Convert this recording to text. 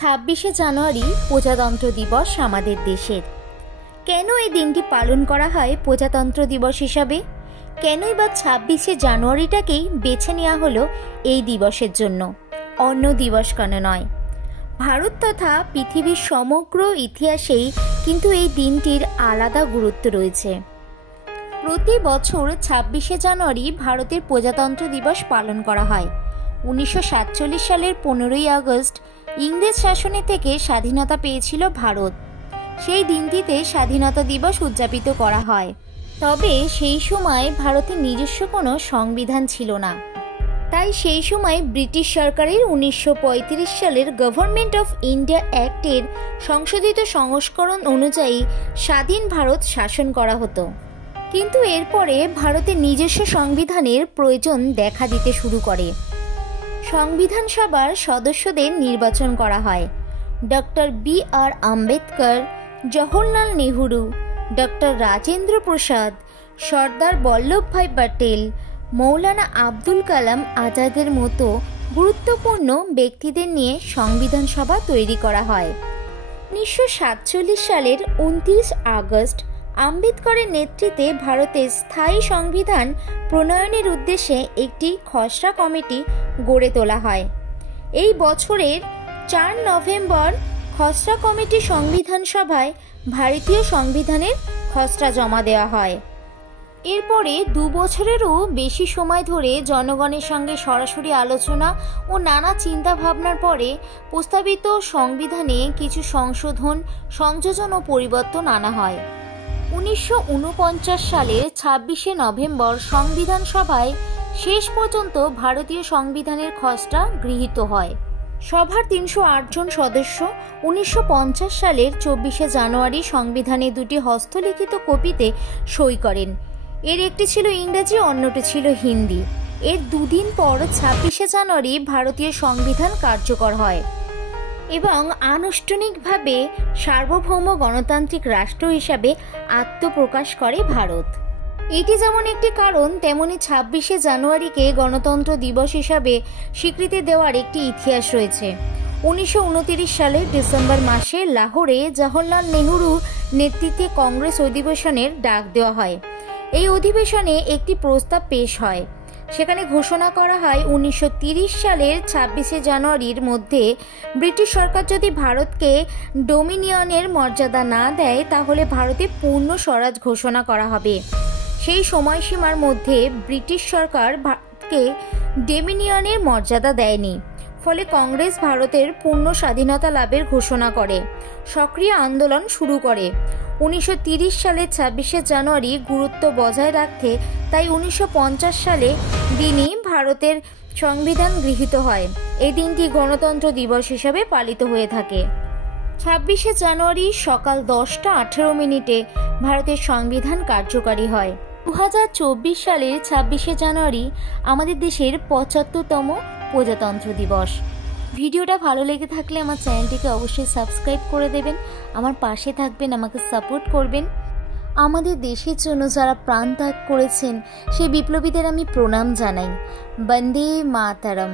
26শে জানুয়ারি প্রজাতন্ত্র দিবস আমাদের দেশের। কেন এই দিনটি পালন করা হয় প্রজাতন্ত্র দিবস হিসাবে? কেনই বা 26শে জানুয়ারিটাকেই বেছে নেওয়া হলো এই দিবসের জন্য, অন্য দিবস কেন নয়? ভারত তথা পৃথিবীর সমগ্র ইতিহাসেই কিন্তু এই দিনটির আলাদা গুরুত্ব রয়েছে। প্রতি বছর 26শে জানুয়ারি ভারতের প্রজাতন্ত্র দিবস পালন করা হয়। 1947 সালের 15ই আগস্ট ইংরেজ শাসনে থেকে স্বাধীনতা পেয়েছিল ভারত। সেই দিনটিতে স্বাধীনতা দিবস উদযাপিত করা হয়। তবে সেই সময় ভারতের নিজস্ব কোনো সংবিধান ছিল না। তাই সেই সময় ব্রিটিশ সরকারের 1935 সালের গভর্নমেন্ট অফ ইন্ডিয়া অ্যাক্টের সংশোধিত সংস্করণ অনুযায়ী স্বাধীন ভারত শাসন করা হতো। কিন্তু এরপরে ভারতের নিজস্ব সংবিধানের প্রয়োজন দেখা দিতে শুরু করে। সংবিধান সভার সদস্যদের নির্বাচন করা হয়। Doctor B R. Ambedkar, Jawaharlal Nehru, doctor Rajendra Prasad, Sardar Vallabhbhai Patel, Maulana Abul Kalam আজাদের মতো গুরুত্বপূর্ণ ব্যক্তিদের নিয়ে সংবিধান সভা তৈরি করা হয়। 1947 সালের 29 আগস্ট আম্বেদকরের নেতৃত্বে ভারতের স্থায়ী সংবিধান প্রণয়নের উদ্দেশ্যে একটি খসড়া কমিটি গড়ে তোলা হয়। এই বছরের 4 নভেম্বর খসড়া কমিটি সংবিধান সভায় ভারতীয় সংবিধানের খসড়া জমা দেওয়া হয়। এরপরে 2 বছরেরও বেশি সময় ধরে জনগণের সঙ্গে সরাসরি আলোচনা ও নানা চিন্তা ভাবনার পরে প্রস্তাবিত সংবিধানে কিছু সংশোধন, সংযোজন ও পরিবর্তন আনা হয়। 1949 সালের 26শে নভেম্বর সংবিধান সভায় শেষ পর্যন্ত ভারতীয় সংবিধানের খসড়া গৃহীত হয়। সভার 308 জন সদস্য 1950 সালের 24শে জানুয়ারি সংবিধানে 2টি হস্তলিখিত কপিতে সই করেন। এর একটি ছিল ইংরেজি, অন্যটি ছিল হিন্দি। এর 2 দিন পর 26শে জানুয়ারি ভারতীয় সংবিধান কার্যকর হয় এবং আনুষ্ঠানিকভাবে সার্বভৌম গণতান্ত্রিক রাষ্ট্র হিসাবে আত্মপ্রকাশ করে ভারত। এটি যেমন একটি কারণ, তেমনি 26শে জানুয়ারিকে গণতন্ত্র দিবস হিসাবে স্বীকৃতি দেওয়ার একটি ইতিহাস রয়েছে। 1929 সালের ডিসেম্বর মাসে লাহোরে জওহরলাল নেহরু নেতৃত্বে কংগ্রেস অধিবেশনের ডাক দেওয়া হয়। এই অধিবেশনে একটি প্রস্তাব পেশ হয়। সেখানে ঘোষণা করা হয় 1930 সালের 26শে জানুয়ারির মধ্যে ব্রিটিশ সরকার যদি ভারতকে ডোমিনিয়নের মর্যাদা না দেয় তাহলে ভারতে পূর্ণ স্বরাজ ঘোষণা করা হবে। সেই সময়সীমার মধ্যে ব্রিটিশ সরকার ভারতকে ডোমিনিয়নের মর্যাদা দেয়নি। ফলে কংগ্রেস ভারতের পূর্ণ স্বাধীনতা লাভের ঘোষণা করে সক্রিয় আন্দোলন শুরু করে। 1930 সালের 26শে জানুয়ারি গুরুত্ব বজায় রাখতে তাই 1950 সালে দিনই ভারতের সংবিধান গৃহীত হয়। এই দিনটি গণতন্ত্র দিবস হিসাবে পালিত হয়ে থাকে। 26শে জানুয়ারি সকাল 10:18 ভারতের সংবিধান কার্যকারী হয়। 2024 সালের 26শে জানুয়ারি আমাদের দেশের 75তম প্রজাতন্ত্র দিবস। ভিডিওটা ভালো লেগে থাকলে আমার চ্যানেলটিকে অবশ্যই সাবস্ক্রাইব করে দেবেন, আমার পাশে থাকবেন, আমাকে সাপোর্ট করবেন। আমাদের দেশের জন্য যারা প্রাণ ত্যাগ করেছেন সেই বিপ্লবীদের আমি প্রণাম জানাই। বন্দে মাতরম।